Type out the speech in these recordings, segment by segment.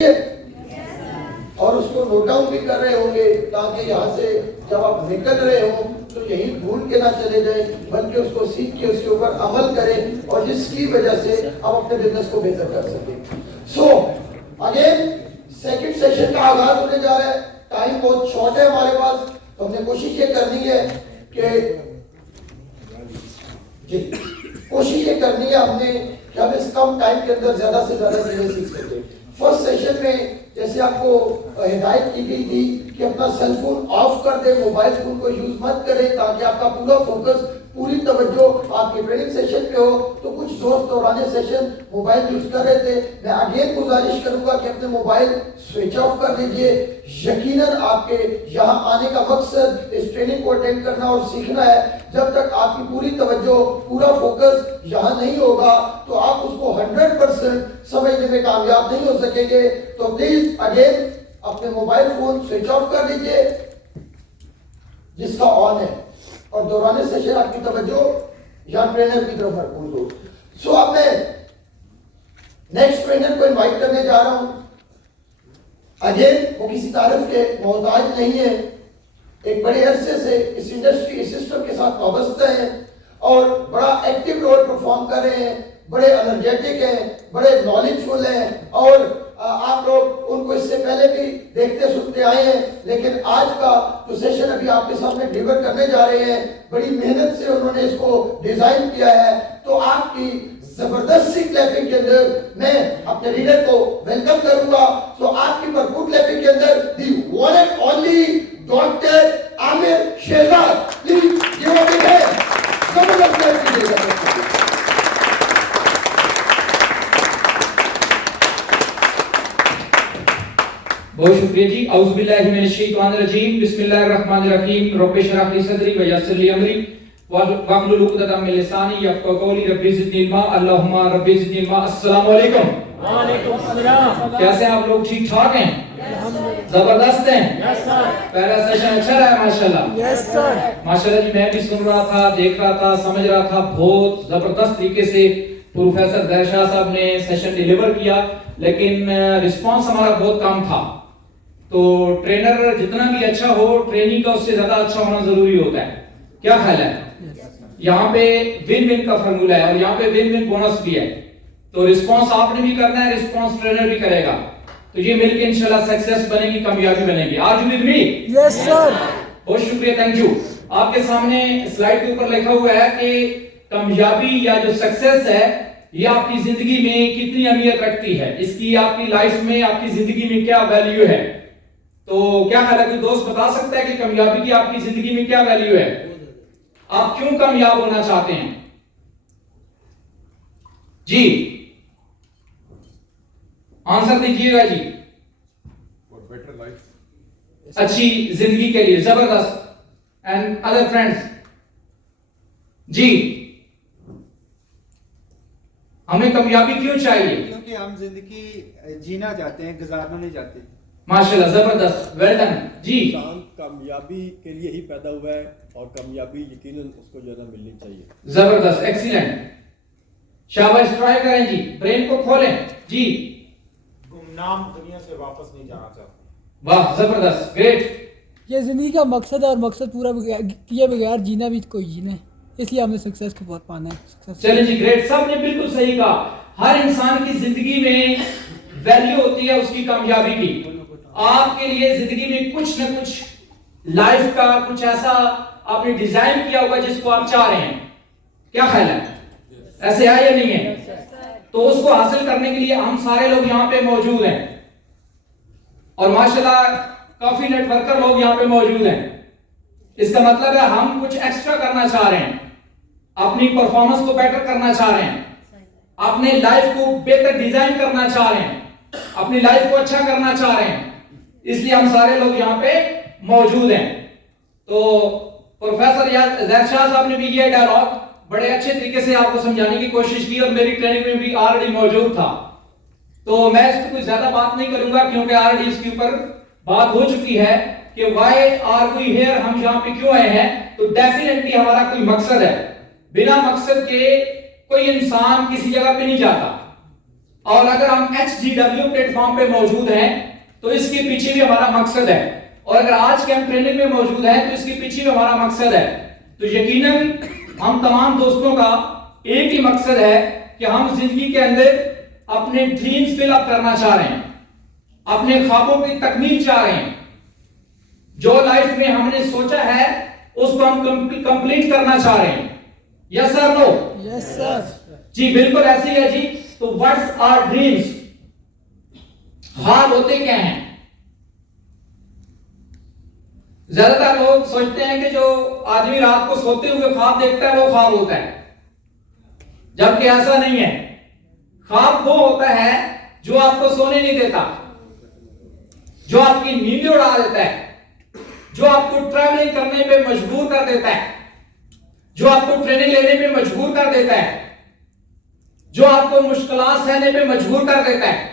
और उसको note down भी कर रहे होंगे ताकि यहाँ से जब आप निकल रहे हो तो यही भूल के ना चले जाए, बल्कि उसको सीख के उसके ऊपर अमल करें और जिसकी वजह से आप अपने बिजनेस को बेहतर कर सकें। सो अगेन सेकंड सेशन का आगाज होने जा रहा है। टाइम बहुत शॉर्ट है हमारे पास, तो हमने कोशिश ये करनी है हमने कि हम इस कम टाइम के अंदर ज्यादा से ज्यादा चीजें सीख सकें। फर्स्ट सेशन में जैसे आपको हिदायत की गई थी कि अपना सेल फोन ऑफ कर दे, मोबाइल फोन को यूज मत करें ताकि आपका पूरा फोकस, पूरी तवज्जो आपके ट्रेनिंग सेशन पे हो। तो कुछ दोस्त दौरान सेशन मोबाइल यूज कर रहे थे। मैं अगेन गुजारिश करूंगा कि अपने मोबाइल स्विच ऑफ कर लीजिए। यकीनन आपके यहाँ आने का मकसद इस ट्रेनिंग को अटेंड करना और सीखना है। जब तक आपकी पूरी तवज्जो, पूरा फोकस यहाँ नहीं होगा तो आप उसको 100% समझने में कामयाब नहीं हो सकेंगे। तो प्लीज अगेन अपने मोबाइल फोन स्विच ऑफ कर लीजिए जिसका ऑन है, और दौरान सेशन आपकी तवज्जो यहाँ ट्रेनर की तरफ रखूं दो। सो अब मैं नेक्स्ट ट्रेनर को इनवाइट करने जा रहा हूं। अगेन वो किसी तारीफ के मोहताज नहीं है, एक बड़े अरसे से इस इंडस्ट्री, इस सिस्टम के साथ वाबस्ता है और बड़ा एक्टिव रोल परफॉर्म कर रहे हैं, बड़े एनर्जेटिक हैं, बड़े नॉलेजफुल हैं और आप लोग उनको इससे पहले भी देखते सुनते आए हैं। लेकिन आज का जो सेशन अभी आपके सामने डिलीवर करने जा रहे हैं, बड़ी मेहनत से उन्होंने इसको डिजाइन किया है। तो आपकी जबरदस्त सी क्लैपिंग के अंदर मैं अपने लीडर को वेलकम करूंगा। तो आपकी भरपूर क्लैपिंग के अंदर the one and only doctor Aamir Shahzad, please give a big hand. जबरदस्त क्लैप कीजिएगा। बहुत शुक्रिया जी। औज़ु बिल्लाहि मिनश शैतानिर रजीम, बिस्मिल्लाहिर रहमानिर रहीम। रब्बि इश्रह ली सदरी व यस्सिर ली अमरी वहलुल उक़दतम मिन लिसानी यफ़क़हू क़ौली। रब्बि ज़िदनी इल्मा, अल्लाहुम्मा रब्बि ज़िदनी इल्मा। अस्सलामु अलैकुम। वालेकुम अस्सलाम। कैसे आप लोग? ठीक ठाक हैं? जबरदस्त हैं? Yes sir. पहला सेशन अच्छा रहा माशाल्लाह। Yes sir. माशाल्लाह जी, मैं भी सुन रहा था, देख रहा था, समझ रहा था। बहुत जबरदस्त तरीके से प्रोफेसर ज़हर शाह साहब ने सेशन डिलीवर किया, लेकिन रिस्पांस हमारा बहुत कम था। तो ट्रेनर जितना भी अच्छा हो, ट्रेनिंग का उससे ज्यादा अच्छा होना जरूरी होता है। क्या ख्याल है? यहाँ पे विन विन का फॉर्मूला है और यहाँ पे विन विन बोनस भी है। तो रिस्पांस आपने भी करना है, रिस्पांस ट्रेनर भी करेगा, तो ये मिलकर इंशाल्लाह सक्सेस बनेगी, कामयाबी बनेगी। Are you with me? Yes sir. बहुत शुक्रिया, थैंक यू। आपके सामने स्लाइड के ऊपर लिखा हुआ है कि कामयाबी या जो सक्सेस है ये आपकी जिंदगी में कितनी अहमियत रखती है, इसकी आपकी लाइफ में, आपकी जिंदगी में क्या वैल्यू है। तो क्या ख्याल है, कोई दोस्त बता सकता है कि कामयाबी की आपकी जिंदगी में क्या वैल्यू है? आप क्यों कामयाब होना चाहते हैं? जी आंसर दीजिएगा जी। बेटर लाइफ, अच्छी जिंदगी के लिए। जबरदस्त। And other friends? जी, हमें कामयाबी क्यों चाहिए? क्योंकि हम जिंदगी जीना चाहते हैं, गुजारना नहीं चाहते। माशाल्लाह, जबरदस्त, वेल डन जी। इंसान कामयाबी के लिए ही पैदा हुआ है और कामयाबी यकीनन उसको ज्यादा मिलनी चाहिए। जबरदस्त, एक्सीलेंट, शाबाश। ट्राई करें जी, ब्रेन को खोलें जी। गुमनाम दुनिया से वापस नहीं जाना चाहते। वाह, जबरदस्त, ग्रेट। ये जिंदगी का मकसद है और मकसद पूरा किए बगैर जीना भी कोई जीना है, इसलिए हमें सक्सेस को बहुत पाना है। सक्सेस चलिए जी, ग्रेट। सबने बिल्कुल सही कहा। हर इंसान की जिंदगी में वैल्यू होती है उसकी कामयाबी की। आपके लिए जिंदगी में कुछ न कुछ लाइफ का कुछ ऐसा आपने डिजाइन किया होगा जिसको आप चाह रहे हैं। क्या ख्याल है? ऐसे है या नहीं है? तो उसको हासिल करने के लिए हम सारे लोग यहाँ पे मौजूद हैं और माशाल्लाह काफी नेटवर्कर लोग यहाँ पे मौजूद हैं। इसका मतलब है हम कुछ एक्स्ट्रा करना चाह रहे हैं, अपनी परफॉर्मेंस को बेटर करना चाह रहे हैं, अपने लाइफ को बेहतर डिजाइन करना चाह रहे हैं, अपनी लाइफ को अच्छा करना चाह रहे हैं, इसलिए हम सारे लोग यहाँ पे मौजूद हैं। तो प्रोफेसर ज़हर शाह साहब ने भी ये डायलॉग बड़े अच्छे तरीके से आपको समझाने की कोशिश की और मेरी ट्रेनिंग में भी ऑलरेडी मौजूद था। तो मैं इस पर कोई ज्यादा बात नहीं करूंगा क्योंकि ऑलरेडी इसके ऊपर बात हो चुकी है कि व्हाई आर वी हियर, हम यहाँ पे क्यों आए हैं। तो डेफिनेटली हमारा कोई मकसद है। बिना मकसद के कोई इंसान किसी जगह पे नहीं जाता। और अगर हम HGW प्लेटफॉर्म पे मौजूद हैं तो इसके पीछे भी हमारा मकसद है, और अगर आज के हम ट्रेनिंग में मौजूद हैं तो इसके पीछे भी हमारा मकसद है। तो यकीनन हम तमाम दोस्तों का एक ही मकसद है कि हम जिंदगी के अंदर अपने ड्रीम्स फिल अप करना चाह रहे हैं, अपने ख्वाबों की तकमील चाह रहे हैं। जो लाइफ में हमने सोचा है उसको हम कंप्लीट करना चाह रहे हैं। Yes sir, no? Yes sir. जी बिल्कुल ऐसे ही है जी। तो व्हाट्स आवर ड्रीम्स, ख्वाब होते क्या हैं? ज्यादातर लोग सोचते हैं कि जो आदमी रात को सोते हुए ख्वाब देखता है वो ख्वाब होता है, जबकि ऐसा नहीं है। ख्वाब वो होता है जो आपको सोने नहीं देता, जो आपकी नींद उड़ा देता है, जो आपको ट्रैवलिंग करने पे मजबूर कर देता है, जो आपको ट्रेनिंग लेने पे मजबूर कर देता है, जो आपको मुश्किलात सहने पे मजबूर कर देता है,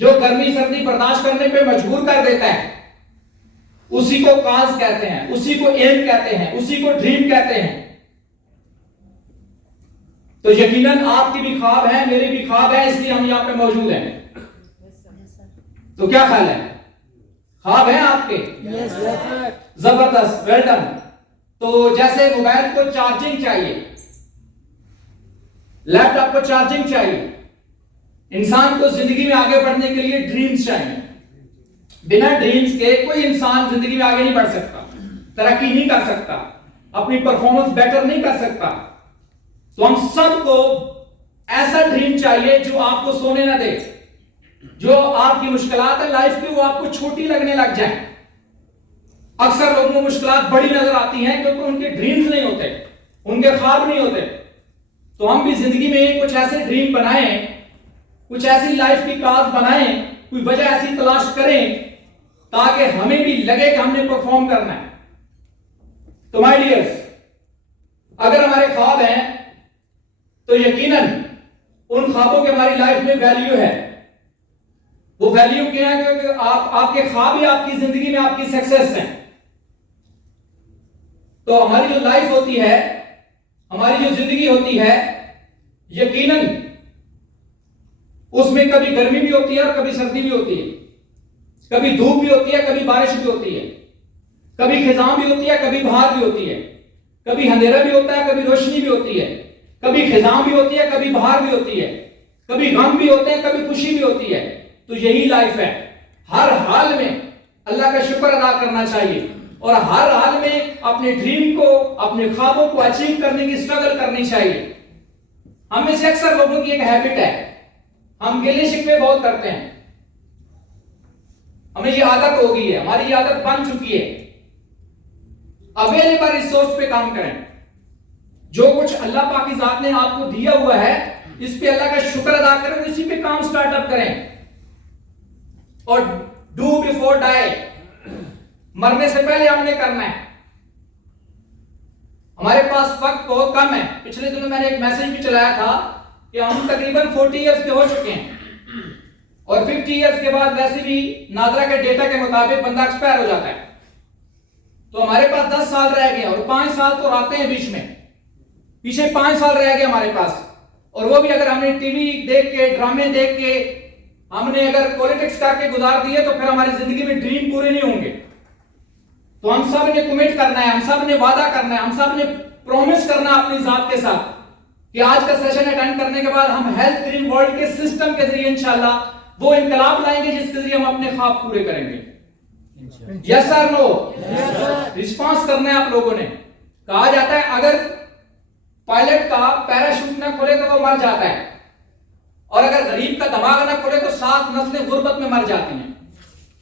जो गर्मी सर्दी बर्दाश्त करने पे मजबूर कर देता है, उसी को काज कहते हैं, उसी को एम कहते हैं, उसी को ड्रीम कहते हैं। तो यकीनन आपकी भी ख्वाब है, मेरे भी ख्वाब है, इसलिए हम यहां पे मौजूद हैं। तो क्या ख्याल है, ख्वाब है आपके? Yes sir. जबरदस्त, वेल डन। तो जैसे मोबाइल को चार्जिंग चाहिए, लैपटॉप को चार्जिंग चाहिए, इंसान को जिंदगी में आगे बढ़ने के लिए ड्रीम्स चाहिए। बिना ड्रीम्स के कोई इंसान जिंदगी में आगे नहीं बढ़ सकता, तरक्की नहीं कर सकता, अपनी परफॉर्मेंस बेटर नहीं कर सकता। तो हम सबको ऐसा ड्रीम चाहिए जो आपको सोने ना दे, जो आपकी मुश्किलात है लाइफ की वो आपको छोटी लगने लग जाए। अक्सर लोगों को मुश्किलात बड़ी नजर आती हैं क्योंकि उनके ड्रीम्स नहीं होते, उनके ख्वाब नहीं होते। तो हम भी जिंदगी में कुछ ऐसे ड्रीम बनाएं, कुछ ऐसी लाइफ की काज बनाएं, कोई वजह ऐसी तलाश करें ताकि हमें भी लगे कि हमने परफॉर्म करना है। तो माय डियर्स, अगर हमारे ख्वाब हैं तो यकीनन उन ख्वाबों की हमारी लाइफ में वैल्यू है। वो वैल्यू क्या है? क्योंकि आपके ख्वाब ही आपकी जिंदगी में आपकी सक्सेस है। तो हमारी जो लाइफ होती है, हमारी जो जिंदगी होती है, यकीनन उसमें कभी गर्मी भी होती है और कभी सर्दी भी होती है, कभी धूप भी होती है, कभी बारिश भी होती है, कभी खिजां भी होती है, कभी बहार भी होती है, कभी अंधेरा भी होता है, कभी रोशनी भी होती है, कभी खिजां भी होती है, कभी बहार भी होती है, कभी गम भी होते हैं, कभी खुशी भी होती है। तो यही लाइफ है। हर हाल में अल्लाह का शुक्र अदा करना चाहिए और हर हाल में अपने ड्रीम को, अपने ख्वाबों को अचीव करने की स्ट्रगल करनी चाहिए। हम में से अक्सर लोगों की एक हैबिट है, हम गिले शिकवे बहुत करते हैं। हमें ये आदत हो गई है, हमारी ये आदत बन चुकी है। अवेलेबल रिसोर्स पे काम करें। जो कुछ अल्लाह पाक की जात ने आपको दिया हुआ है, इस पे अल्लाह का शुक्र अदा करें और इसी पे काम स्टार्टअप करें। और डू बिफोर डाई, मरने से पहले हमने करना है। हमारे पास वक्त बहुत कम है। पिछले दिनों मैंने एक मैसेज भी चलाया था कि हम तकरीबन 40 इयर्स के हो चुके हैं और 50 इयर्स के बाद वैसे भी नादरा के डेटा के मुताबिक बंदा एक्सपायर हो जाता है। तो हमारे पास 10 साल रह गए और 5 साल तो आते हैं बीच में, पीछे 5 साल रह गए हमारे पास। और वो भी अगर हमने टीवी देख के, ड्रामे देख के, हमने अगर पॉलिटिक्स करके गुजार दिए तो फिर हमारी जिंदगी में ड्रीम पूरे नहीं होंगे। तो हम सब ने कमिट करना है, हम सब ने वादा करना है, हम सब ने प्रॉमिस करना अपनी जात के साथ कि आज का सेशन अटेंड करने के बाद हम हेल्थ ग्रीन वर्ल्ड के सिस्टम के जरिए इंशाल्लाह वो इनकलाब लाएंगे जिसके जरिए हम अपने ख्वाब पूरे करेंगे। Yes sir, no? रिस्पांस करना है आप लोगों ने। कहा जाता है अगर पायलट का पैराशूट ना खोले तो वो मर जाता है, और अगर गरीब का दिमाग ना खोले तो 7 नस्लें गुर्बत में मर जाती हैं।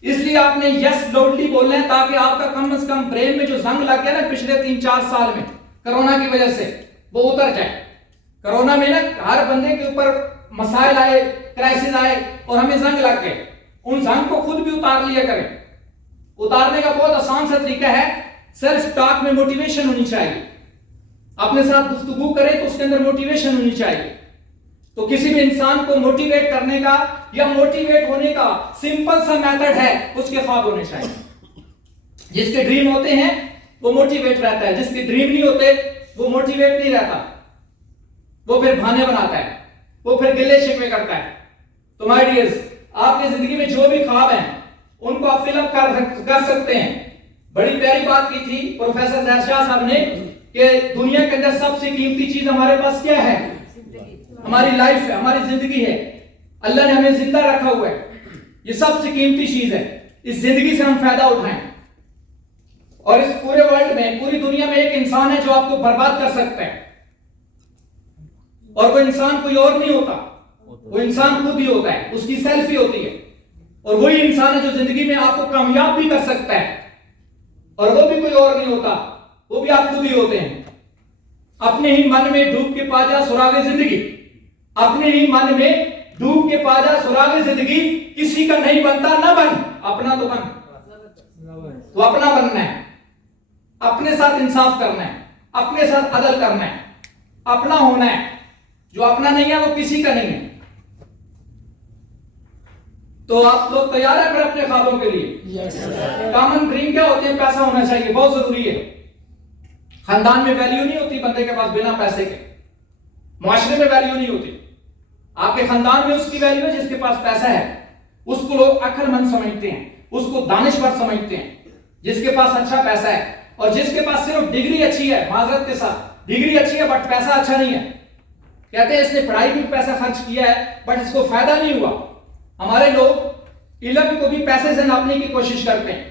इसलिए आपने यस लाउडली बोलना है ताकि आपका कम से कम ब्रेन में जो जंग लग गया ना पिछले 3-4 साल में कोरोना की वजह से, वो उतर जाए। कोरोना में ना हर बंदे के ऊपर मसाइल आए, क्राइसिस आए और हमें जंग लग गए। उन जंग को खुद भी उतार लिया करें। उतारने का बहुत आसान सा तरीका है, सेल्फ टॉक में मोटिवेशन होनी चाहिए। अपने साथ गुफ्तगू करें तो उसके अंदर मोटिवेशन होनी चाहिए। तो किसी भी इंसान को मोटिवेट करने का या मोटिवेट होने का सिंपल सा मेथड है, उसके ख्वाब होने चाहिए। जिसके ड्रीम होते हैं वो मोटिवेट रहता है, जिसके ड्रीम नहीं होते वो मोटिवेट नहीं रहता। वो फिर बहाने बनाता है, वो फिर गिले शिकवे करता है। तो माय डियर्स, आपकी जिंदगी में जो भी ख्वाब हैं उनको आप फिलअप कर सकते हैं। बड़ी प्यारी बात की थी प्रोफेसर जहर शाह साहब ने कि दुनिया के अंदर सबसे कीमती चीज हमारे पास क्या है? हमारी लाइफ है, हमारी जिंदगी है। अल्लाह ने हमें जिंदा रखा हुआ है, ये सबसे कीमती चीज है। इस जिंदगी से हम फायदा उठाएं। और इस पूरे वर्ल्ड में, पूरी दुनिया में एक इंसान है जो आपको बर्बाद कर सकता है, और वो इंसान कोई और नहीं होता, वो इंसान खुद ही होता है, उसकी सेल्फ ही होती है। और वही इंसान है जो जिंदगी में आपको कामयाब भी कर सकता है, और वो भी कोई और नहीं होता, वो भी आप खुद ही होते हैं। अपने ही मन में डूब के पा जा सुरागे जिंदगी, अपने ही मन में डूब के पा जा सुरागे जिंदगी, किसी का नहीं बनता ना बन, अपना तो बन। तो अपना बनना है, अपने साथ इंसाफ करना है, अपने साथ अदल करना है, अपना होना है। जो अपना नहीं है वो किसी का नहीं है। तो आप लोग तैयार हैं फिर अपने ख्वाबों के लिए? कॉमन ड्रीम क्या होते हैं? पैसा होना चाहिए, बहुत जरूरी है। खानदान में वैल्यू नहीं होती बंदे के पास बिना पैसे के, मुआशरे में वैल्यू नहीं होती। आपके खानदान में उसकी वैल्यू है जिसके पास पैसा है, उसको लोग अक्लमंद समझते हैं, उसको दानिशवर समझते हैं, जिसके पास अच्छा पैसा है। और जिसके पास सिर्फ डिग्री अच्छी है, माजरत के साथ डिग्री अच्छी है बट पैसा अच्छा नहीं है, कहते हैं इसने पढ़ाई भी पैसा खर्च किया है बट इसको फायदा नहीं हुआ। हमारे लोग इल्म को भी पैसे से नापने की कोशिश करते हैं,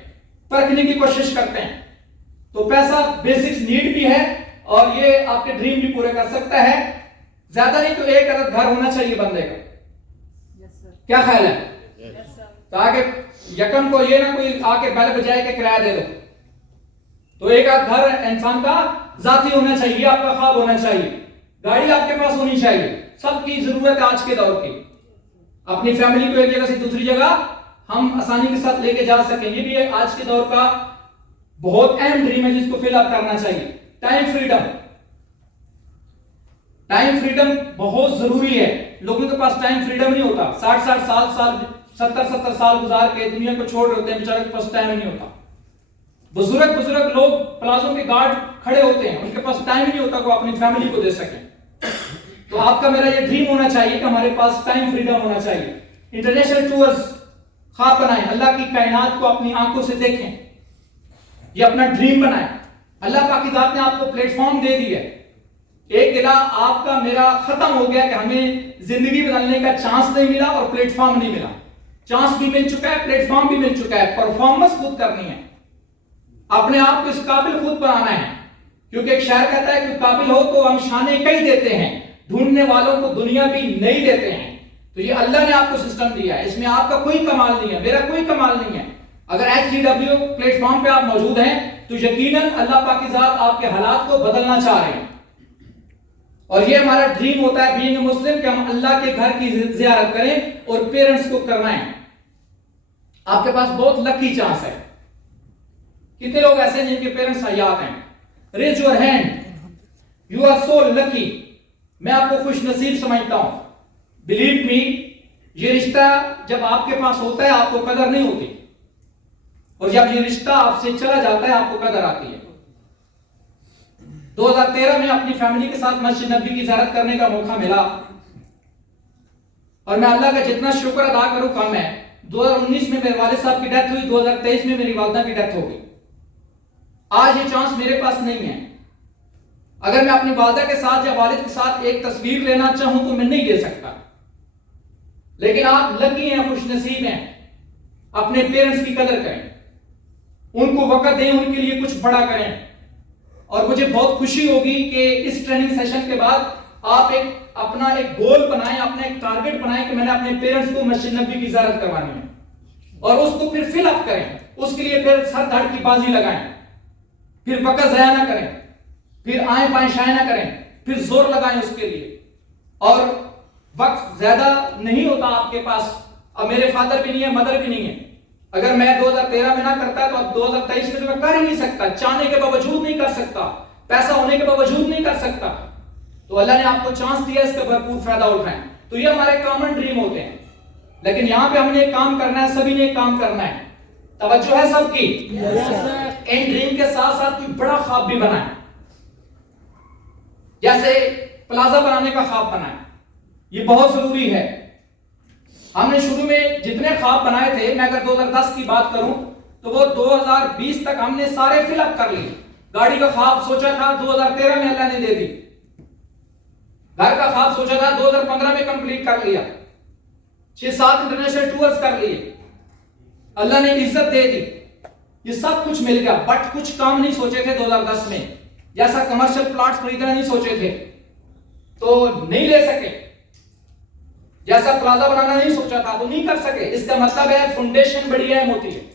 परखने की कोशिश करते हैं। तो पैसा बेसिक्स नीड भी है और ये आपके ड्रीम भी पूरे कर सकता है। ज्यादा नहीं तो 1 अरब घर होना चाहिए बंदे का। क्या ख्याल है? ताकि यकम को ये ना कोई आके बैल बजाए के किराया दे दो। तो 1 आध घर इंसान का जाती होना चाहिए, आपका ख्वाब होना चाहिए। गाड़ी आपके पास होनी चाहिए, सबकी जरूरत है आज के दौर की। अपनी फैमिली को एक जगह से दूसरी जगह हम आसानी के साथ लेके जा सकें, ये भी आज के दौर का बहुत अहम ड्रीम है जिसको फिल अप करना चाहिए। टाइम फ्रीडम, टाइम फ्रीडम बहुत जरूरी है। लोगों के पास टाइम फ्रीडम नहीं होता। 60-60 साल 70-70 साल गुजार के दुनिया को छोड़ रहे होते हैं, बेचारे के पास टाइम नहीं होता। बुजुर्ग लोग प्लाजों के गार्ड खड़े होते हैं, उनके पास टाइम नहीं होता को अपनी फैमिली को दे सकें। तो आपका मेरा ये ड्रीम होना चाहिए कि हमारे पास टाइम फ्रीडम होना चाहिए। इंटरनेशनल टूर्स ख्वाब बनाएं, अल्लाह की कायनात को अपनी आंखों से देखें, ये अपना ड्रीम बनाएं। अल्लाह पाक की जात ने आपको प्लेटफॉर्म दे दिया है। एक गिला आपका मेरा खत्म हो गया कि हमें जिंदगी बदलने का चांस नहीं मिला और प्लेटफॉर्म नहीं मिला। चांस भी मिल चुका है, प्लेटफॉर्म भी मिल चुका है। परफॉर्मेंस खुद करनी है, अपने आप को इस काबिल खुद बनाना है। क्योंकि एक शायर कहता है कि काबिल हो तो हम शाने कई देते हैं, ढूंढने वालों को दुनिया भी नहीं देते हैं। तो ये अल्लाह ने आपको सिस्टम दिया है, इसमें आपका कोई कमाल नहीं है, मेरा कोई कमाल नहीं है। अगर HGW प्लेटफॉर्म पे आप मौजूद हैं तो यकीनन अल्लाह पाक की जात आपके हालात को बदलना चाह रहे हैं। और ये हमारा ड्रीम होता है बीइंग ए मुस्लिम कि हम अल्लाह के घर की जियारत करें और पेरेंट्स को करवाएं। आपके पास बहुत लकी चांस है। कितने लोग ऐसे हैं जिनके पेरेंट्स हयात हैं? Raise your hand, you are so lucky. मैं आपको खुश नसीब समझता हूं। बिलीव मी, ये रिश्ता जब आपके पास होता है आपको कदर नहीं होती, और जब ये रिश्ता आपसे चला जाता है आपको कदर आती है। 2013 में अपनी फैमिली के साथ मस्जिद नबी की ज़ियारत करने का मौका मिला और मैं अल्लाह का जितना शुक्र अदा करूं कम है। 2019 में मेरे वालिद साहब की डेथ हुई, 2023 में मेरी वालिदा की डेथ हो गई। आज ये चांस मेरे पास नहीं है। अगर मैं अपनी वालिदा के साथ या वालिद के साथ एक तस्वीर लेना चाहूं तो मैं नहीं ले सकता। लेकिन आप लकी हैं, खुश नसीब हैं। अपने पेरेंट्स की कदर करें, उनको वक्त दें, उनके लिए कुछ बड़ा करें। और मुझे बहुत खुशी होगी कि इस ट्रेनिंग सेशन के बाद आप अपना एक गोल बनाएं, अपना एक टारगेट बनाएं कि मैंने अपने पेरेंट्स को मस्जिद नबी की ज़ियारत करवानी है, और उसको फिर फिल अप करें। उसके लिए फिर सर धड़ की बाजी लगाएं, फिर वक्त ज़ाया ना करें, फिर आए बाएं शाएं ना करें, फिर जोर लगाएं उसके लिए। और वक्त ज्यादा नहीं होता आपके पास। अब मेरे फादर भी नहीं है, मदर भी नहीं है। अगर मैं 2013 में ना करता तो अब 2023 में तो मैं कर ही नहीं सकता, चाहने के बावजूद नहीं कर सकता, पैसा होने के बावजूद नहीं कर सकता। तो अल्लाह ने आपको चांस दिया, इसका भरपूर फायदा उठाएं। तो ये हमारे कॉमन ड्रीम होते हैं, लेकिन यहां पे हमने एक काम करना है, सभी ने एक काम करना है। तवज्जो है सबकी? इन ड्रीम के साथ साथ कोई बड़ा ख्वाब भी बनाए, जैसे प्लाजा बनाने का ख्वाब बनाए, ये बहुत जरूरी है। हमने शुरू में जितने ख्वाब बनाए थे, मैं अगर 2010 की बात करूं तो वो 2020 तक हमने सारे फिलअप कर लिए। गाड़ी का ख्वाब सोचा था 2013 में, अल्लाह ने दे दी। घर का ख्वाब सोचा था 2015 में कंप्लीट कर लिया। 6-7 इंटरनेशनल टूर्स कर लिए, अल्लाह ने इज्जत दे दी। ये सब कुछ मिल गया, बट कुछ काम नहीं सोचे थे 2010 में, जैसा कमर्शियल प्लॉट्स खरीदना नहीं सोचे थे तो नहीं ले सके, जैसा प्लाजा बनाना नहीं सोचा था तो नहीं कर सके। इसका मतलब है फाउंडेशन बड़ी अहम होती है।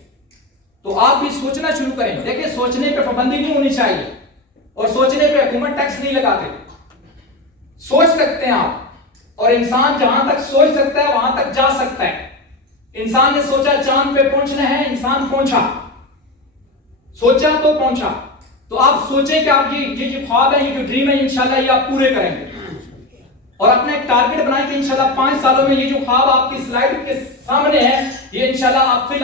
तो आप भी सोचना शुरू करें। देखिए, सोचने पे पाबंदी नहीं होनी चाहिए और सोचने पे हुकूमत टैक्स नहीं लगाते। सोच सकते हैं आप, और इंसान जहां तक सोच सकता है वहां तक जा सकता है। इंसान ने सोचा चांद पे पहुंचना है, इंसान पहुंचा, सोचा तो पहुंचा। तो आप सोचें कि आप ये जो ख्वाब है, ये जो ड्रीम है, इंशाल्लाह ये आप पूरे करेंगे। और अपने एक टारगेट बनाएं कि इंशाल्लाह 5 सालों में ये जो ख्वाब आपकी स्लाइड के सामने है, ये इंशाल्लाह आप फिल